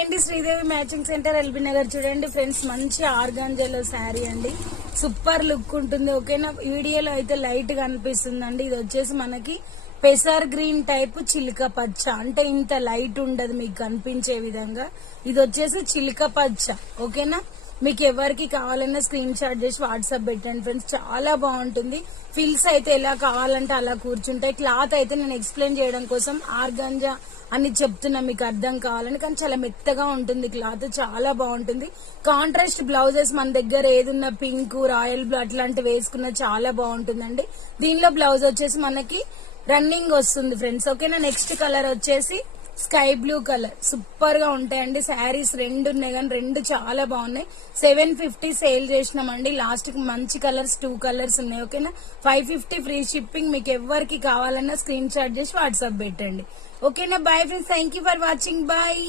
అండి Sridevi matching centre LB Nagar చూడండి friends, మంచి ఆర్గాంజాలో శారీ అండి. సూపర్ లుక్ ఉంటుంది. ఓకేనా, వీడియోలో అయితే లైట్ గా అనిపిస్తుందండి. ఇది వచ్చేసి మనకి పెసర్ గ్రీన్ టైప్ చిలుక పచ్చ, అంటే ఇంత లైట్ ఉండదు మీకు కనిపించే విధంగా. ఇది వచ్చేసి చిలుక పచ్చ. ఓకేనా, మీకు ఎవరికి కావాలన్నా స్క్రీన్ షాట్ చేసి వాట్సాప్ పెట్టండి ఫ్రెండ్స్. చాలా బాగుంటుంది. ఫిల్స్ అయితే ఎలా కావాలంటే అలా కూర్చుంటాయి. క్లాత్ అయితే నేను ఎక్స్ప్లెయిన్ చేయడం కోసం ఆర్గాంజా అని చెప్తున్నా, మీకు అర్థం కావాలని. కానీ చాలా మెత్తగా ఉంటుంది క్లాత్, చాలా బాగుంటుంది. కాంట్రాస్ట్ బ్లౌజెస్ మన దగ్గర ఏదున్న పింక్, రాయల్ బ్లూ అట్లాంటివి వేసుకున్న చాలా బాగుంటుందండి. దీనిలో బ్లౌజ్ వచ్చేసి మనకి రన్నింగ్ వస్తుంది ఫ్రెండ్స్. ఓకేనా, నెక్స్ట్ కలర్ వచ్చేసి స్కై బ్లూ కలర్. సూపర్ గా ఉంటాయండి శారీస్. రెండు ఉన్నాయి కానీ రెండు చాలా బాగున్నాయి. 750 సేల్ చేసినామండి. లాస్ట్ కి మంచి కలర్స్ 2 కలర్స్ ఉన్నాయి. ఓకేనా, 550 ఫ్రీ షిప్పింగ్. మీకు ఎవరికి కావాలన్నా స్క్రీన్ షాట్ చేసి వాట్సాప్ పెట్టండి. ఓకేనా, bye friends, thank you for watching, bye.